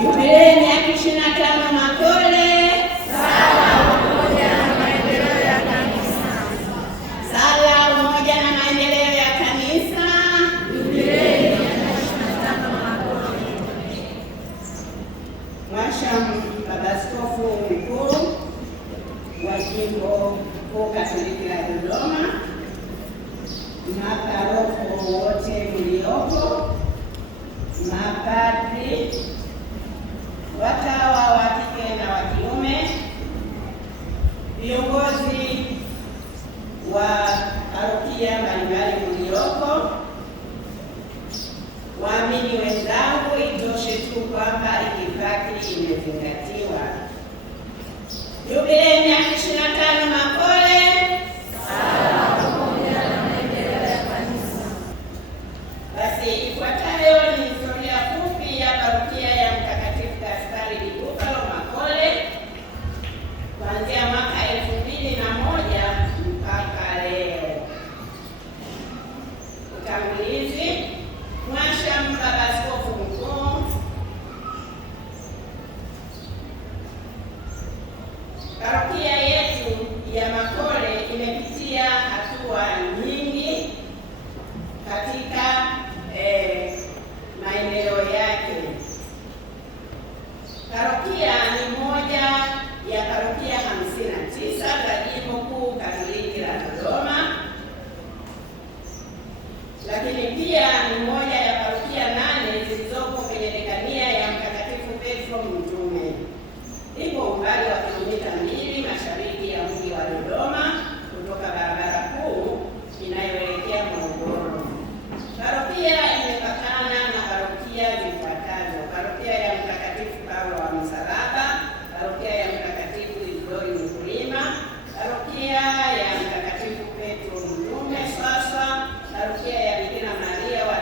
Jubilei miaka 25 Makole. Sala, umoja na maendeleo ya kanisa. Sala, umoja na maendeleo ya kanisa. Jubilei miaka 25 Makole. Mhashamu Baba Askofu Mkuu wa Jimbo Kuu Katoliki la Dodoma, maparoko wote mliopo, mapadri, watawa wa kike na wa kiume, viongozi wa parokia mbalimbali mliopo, waamini wenzangu, itoshe tu kwamba itifaki imezingatiwa. Jubilei miaka 25 Makole. Sala, umoja na maendeleo ya kanisa. Basi ifuatayo ni historia fupi ya parokia ya Mtakatifu Gaspari di Bufalo Makole kuanzia mwaka 2001 mpaka leo. Utangulizi. Mhashamu Baba Askofu Mkuu, parokia yetu ya Makole imepitia hatua nyingi katika maendeleo yake. Parokia ni moja ya parokia 59 za Jimbo Kuu Katoliki la Dodoma, lakini pia ni moja ya parokia 8 zilizopo kwenye dekania ya Mtakatifu Petro Mtume. Ipo umbali wa kilomita 2 mashariki ya mji wa Dodoma kutoka barabara kuu inayoelekea Morogoro. Parokia imepakana na parokia zifuatazo: parokia ya Mtakatifu Paulo wa Msalaba, parokia ya Mtakatifu Isidori Mkulima, parokia ya Mtakatifu Petro Mtume Swaswa, parokia ya Bikira Maria wa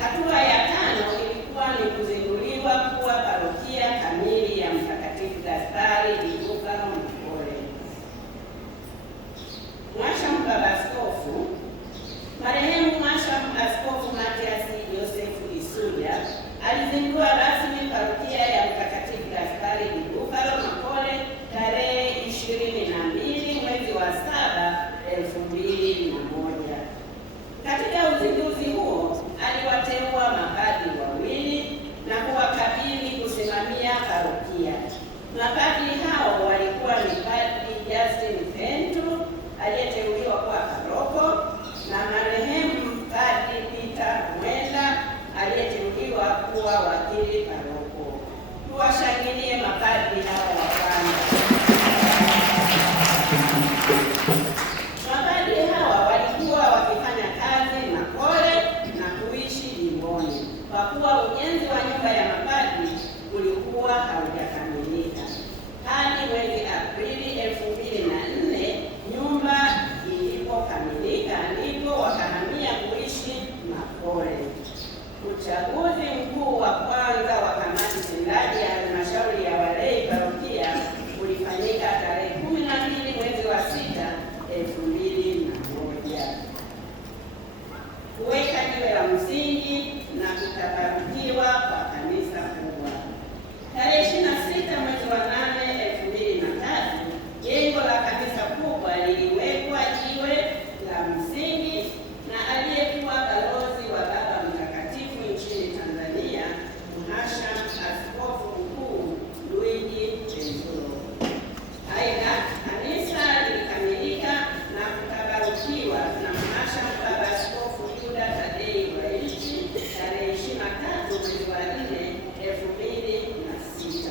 Hatua ya 5 ilikuwa ni kuzinduliwa kuwa parokia kamili ya Mtakatifu Gaspari di Bufalo Mpole. Mwashamu Baba Askofu marehemu Mwashamu Askofu Mathias Joseph Isuya alizindua rasmi parokia ya Mtakatifu Gaspari di Bufalo Mpole tarehe 22 mwezi wa 7, 2001. Katika uzinduzi huo aliwateua mapadri wawili na kuwakabidhi kusimamia parokia. Mapadri hao walikuwa ni Padri Justin Fentu aliyeteuliwa kuwa paroko na marehemu Padri Peter Mwenda aliyeteuliwa kuwa wakili paroko. Tuwashangilie mapadri hao wa kwanza. Mapadri hawa walikuwa wakifanya kazi Makole na kuishi jimboni, kwa kuwa ujenzi wa nyumba ya mapadri ulikuwa haujakamilika. Hadi mwezi Aprili 2004 nyumba ilipokamilika ndipo wakahamia kuishi Makole. Uchaguzi mkuu wa kwanza wa kamati tendaji ya halmashauri ya walei parokia ulifanyika tarehe 12 mwezi wa 6, 2001. Kuweka jiwe la msingi na kutabarukiwa kwa kanisa kubwa. Tarehe 26 mwezi wa 8, 2003 jengo la kanisa kubwa liliwekwa jiwe la msingi na aliyekuwa balozi wa Baba Mtakatifu nchini Tanzania, Mhashamu Askofu Mkuu Luigi Penzolo. Aidha, kanisa lilikamilika na kutabarukiwa na Mhashamu Baba Askofu Yuda Tadei Ruwa'ichi tarehe 23 mwezi wa 4, 2006.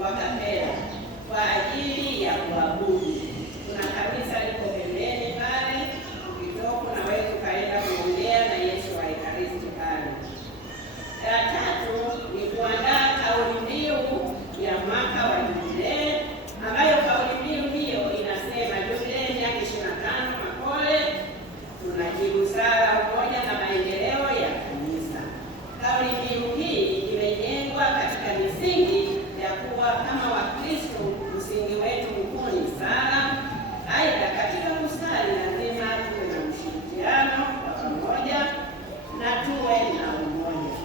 wa kapela kwa ajili ya kuabudu. Kuna kanisa liko pembeni pale, ukitoka unaweza ukaenda kuongea na Yesu wa Ekaristi pale. La tatu ni kuandaa kauli mbiu ya mwaka wa Jubilee, ambayo kauli mbiu hiyo inasema Jubilee miaka 25 Makole, tunajibu sala, umoja na maendeleo ya kanisa. Kauli mbiu hii imejengwa katika misingi ya kuwa kama Wakristo, msingi wetu mkuu ni sala. Aidha, katika kusali lazima tuwe na ushirikiano wa pamoja na tuwe na umoja.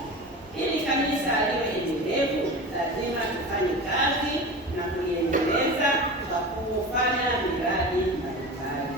Ili kanisa liwe endelevu, lazima tufanye kazi na kuliendeleza kwa kufanya miradi mbalimbali.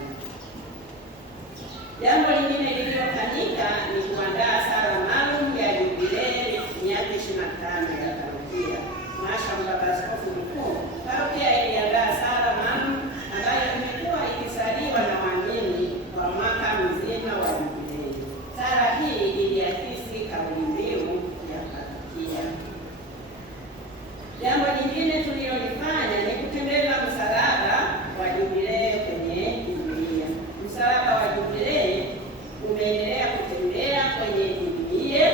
Jambo lingine lililofanyika ni kuandaa sala maalum ya Jubilee miaka 25 ya parokia. Mhashamu Baba Askofu Mkuu, parokia iliandaa sala maalum ambayo imekuwa ikisaliwa na waamini kwa mwaka mzima wa Jubilee. Sala hii iliakisi kauli mbiu ya parokia. Jambo lingine tulilolifanya ni kutembeza msalaba wa Jubilee kwenye Biblia. Msalaba wa Jubilee umeendelea kutembea kwenye Biblia,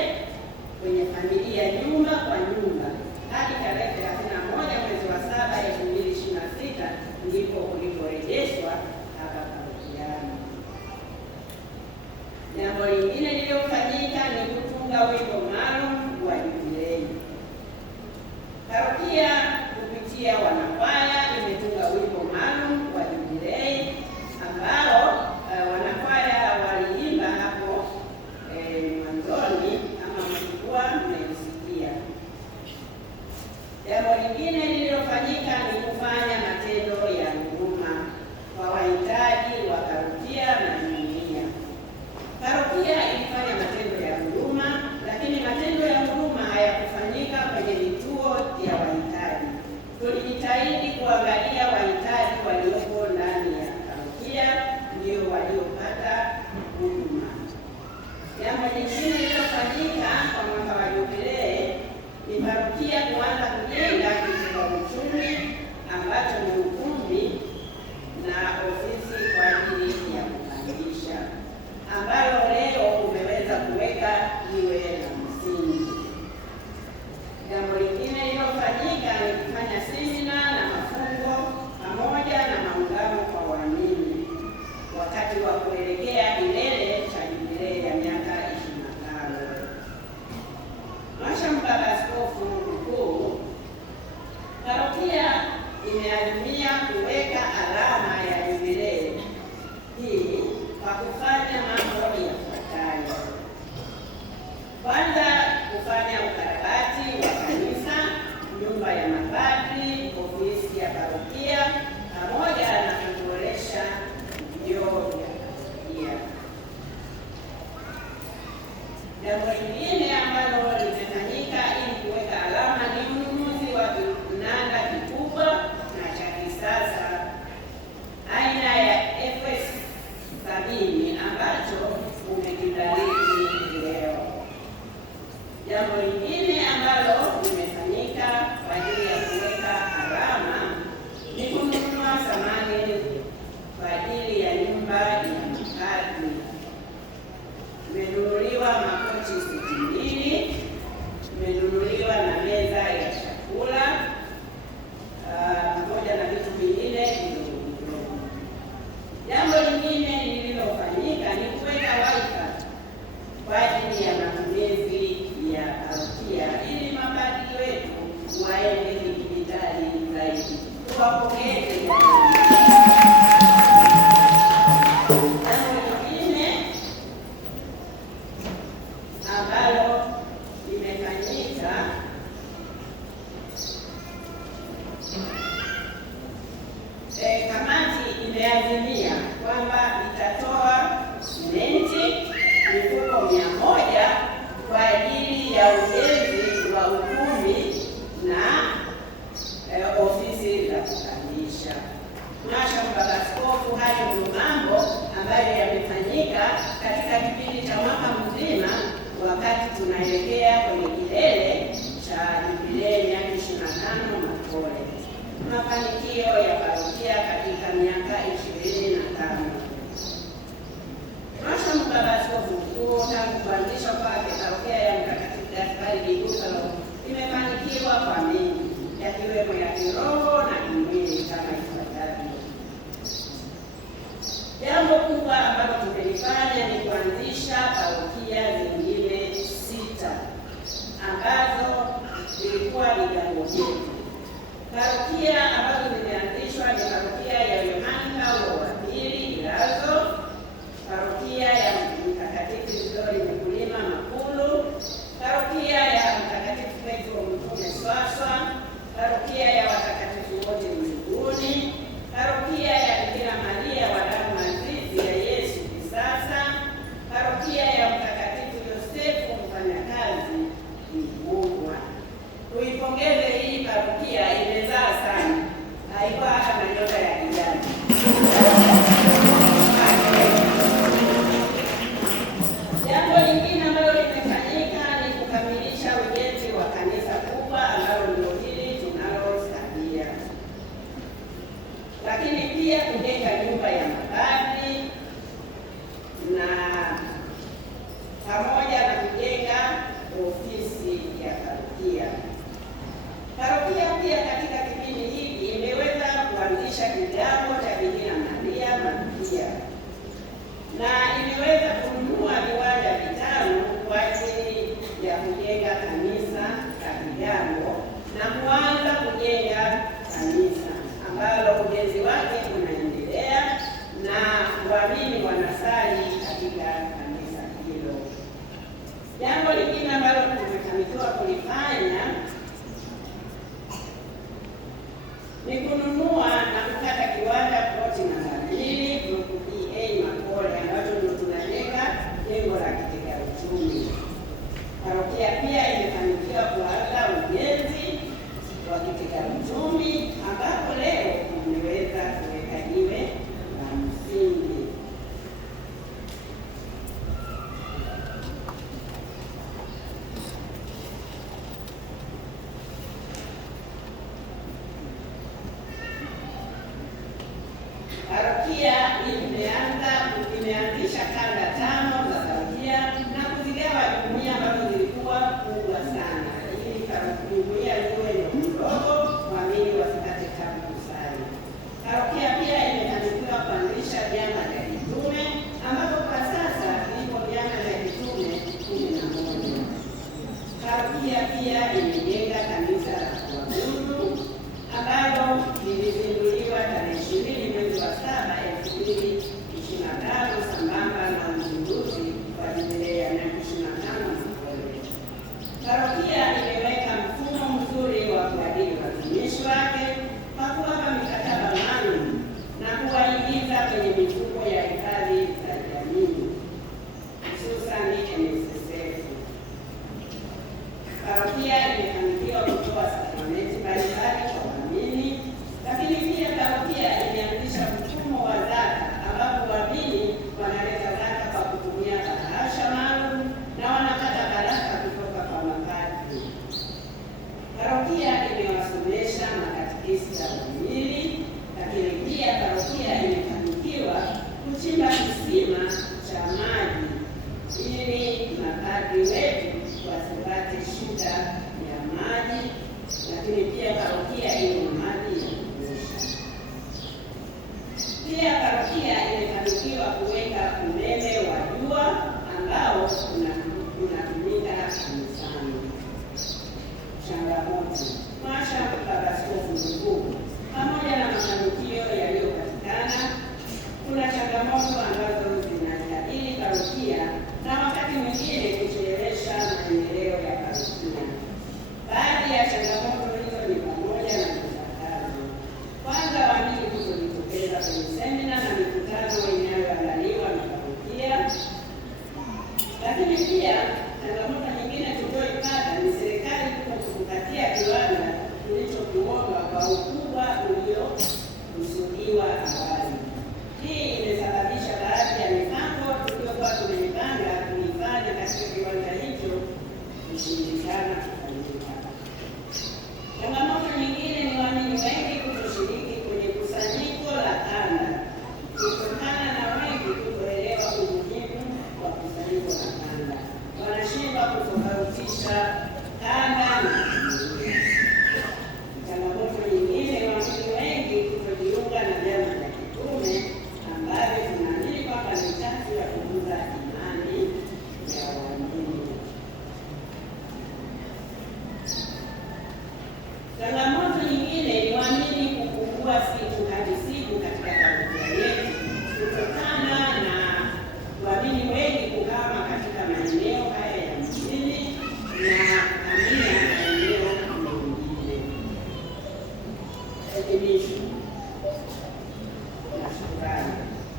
kwenye familia, nyumba kwa nyumba hadi tarehe 31 mwezi wa 7 2026 ndipo uliporejeshwa hapa parokiani. Jambo lingine lililofanyika ni kutunga wimbo maalum wa Jubilee. Parokia kupitia wanakwaya imetunga wimbo maalum wa Jubilee ambao wanakwaya waliimba hapo mwanzoni, kama mlikuwa mmesikia. Jambo lingine lililofanyika ni kufanya matendo ya huruma kwa wahitaji wa parokia na jumuiya. Parokia ilifanya matendo ya huruma, lakini matendo ya huruma hayakufanyika kwenye vituo vya wahitaji. Tulijitahidi kuangalia wahitaji walioko ndani ya parokia ndio waliopata huduma. Jambo lingine lililofanyika kwa mwaka wa Jubilee ni parokia kuanza kujenga kitega uchumi ambacho ni ukumbi na ofisi kwa ajili ya kupangisha, ambayo leo umeweza kuweka jiwe la msingi. Jambo lingine lililofanyika ni kufanya semina na mafungo pamoja na maungano kwa waamini wakati wa kuelekea kilele cha Jubilee ya miaka 25. Mhashamu Baba Askofu Mkuu, parokia imeazimia kuweka alama ya Jubilee hii kwa kufanya mambo yafuatayo. Kwanza, kufanya ukarabati wa kanisa, nyumba ya mapadri, ofisi ya parokia pamoja na kuboresha vyoo vya parokia. Jambo lingine ambalo limefanyika ili kuweka alama ni ununuzi wa kinanda kikubwa na cha kisasa aina ya FS 70 ambacho mafanikio ya parokia katika miaka 25. Mhashamu Baba Askofu Mkuu, tangu kuanzishwa kwake parokia ya Mtakatifu Gaspari di Bufalo imefanikiwa kwa mengi, yakiwemo ya kiroho na kimwili kama ifuatavyo. Jambo kubwa ambalo tumelifanya ni kuanzisha parokia zingine 6 ambazo zilikuwa vigango vyetu. Parokia ambazo zimeanzishwa ni parokia ya Yohane Paulo wa Pili Ilazo, parokia ya Mtakatifu Isidori Mkulima Makulu, parokia ya Mtakatifu Petro Mtume Swaswa, parokia ya watakatifu wote mbinguni, parokia ya Bikira Maria wa damu azizi ya Yesu Kisasa, parokia ya Mtakatifu Yosefu Mfanyakazi Mkubwa. Tuipongeze hii parokia, imezaa sana, haikuwa hata na nyota ya kijani. Jambo lingine ambalo limefanyika ni kukamilisha ujenzi wa kanisa kubwa ambalo ndio hili tunalosalia, lakini pia kujenga nyumba ya mabadi na pamoja na kujenga ofisi ya parokia. Parokia pia katika kipindi hiki imeweza kuanzisha kigango cha Bikira Maria Malkia na imeweza kununua viwanja 5 kwa ajili ya kujenga kanisa la kigango na kuanza kujenga kanisa ambalo ujenzi wake unaendelea na waamini wanasali katika kanisa hilo. Jambo lingine ambalo tumefanikiwa kulifanya ni kununua na kukata kiwanja ploti namba 2 Block PA Makole, ambacho ndio tunajenga jengo la kitega uchumi. Parokia pia imefanikiwa kuanza ujenzi wa kitega uchumi ambapo leo tumeweza kuweka jiwe la msingi. Parokia imeanzisha kanda 5 za parokia na kuzigawa jumuiya ambazo zilikuwa kubwa sana, ili jumuiya ziwe ndogo, waamini wasipate tabu kusali. Parokia pia imefanikiwa kuanzisha vyama vya kitume ambapo kwa sasa vipo vyama vya kitume 11. Parokia pia imejenga kanisa la kuabudu ambalo lilizinduliwa tarehe 20 mwezi wa 7 2025 sambamba na uzinduzi wa jubilei ya miaka 25 Makole. Parokia imeweka mfumo mzuri wa kuajiri watumishi wake kwa kuwapa mikataba maalum na kuwaingiza kwenye mifuko ya hifadhi za jamii hususan NSSF. Parokia imefanikiwa kutoa sakramenti mbalimbali kwa waamini, lakini pia parokia imeanzisha mfumo wa zaka ambapo waamini wanaleta zaka kwa kutumia bahasha maalum na wanapata baraka kutoka kwa mapadri. Parokia imewasomesha makatekista wawili, lakini pia parokia imefanikiwa kuchimba kisima cha maji ili mapadri wetu wasipate shida ya maji, lakini pia parokia ina maji ya kutosha. Pia parokia imefanikiwa kuweka umeme wa jua ambao unatumika kanisani. Changamoto. Mhashamu Baba Askofu Mkuu, pamoja na mafanikio yaliyopatikana, kuna changamoto ambazo zinakabili parokia na wakati mwingine kuchelewesha maendeleo ya parokia. Baadhi ya changamoto hizo ni pamoja na zifuatazo. Kwanza, waamini kujitokeza kwenye semina na mikutano inayoandaliwa na parokia. Lakini pia changamoto nyingine tuliyoipata ni serikali kutukatia kiwanja tulichokiomba kwa ukubwa uliokusudiwa awali. Hii imesababisha baadhi ya mipango tuliyokuwa tumeipanga kuifanya katika kiwanja hicho kushindikana kufanyika. Changamoto nyingine ni waamini wengi hitimisho na shukrani.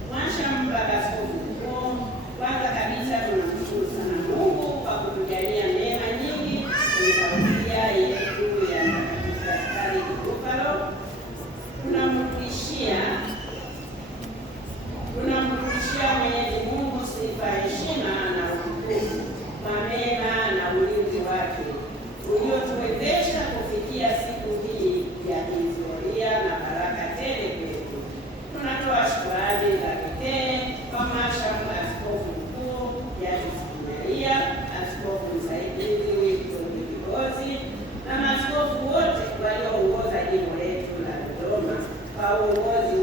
Mwasha Askofu Mkuu, kwanza kabisa tunamshukuru sana Mungu kwa kutujalia neema nyingi kwenye parokia yetu ya Mtakatifu Gaspari Bufalo. Tunamrudishia Mwenyezi Mungu sifa, heshima na utukufu kwa mema na ulinzi wake uliotuwezesha kufikia siku hii ya kihistoria na baraka tele kwetu. Tunatoa shukrani za pekee kwa Mhashamu Askofu Mkuu James Kimeria, askofu msaidizi Wilson Kigozi na maaskofu wote walioongoza jimbo letu la Dodoma kwa uongozi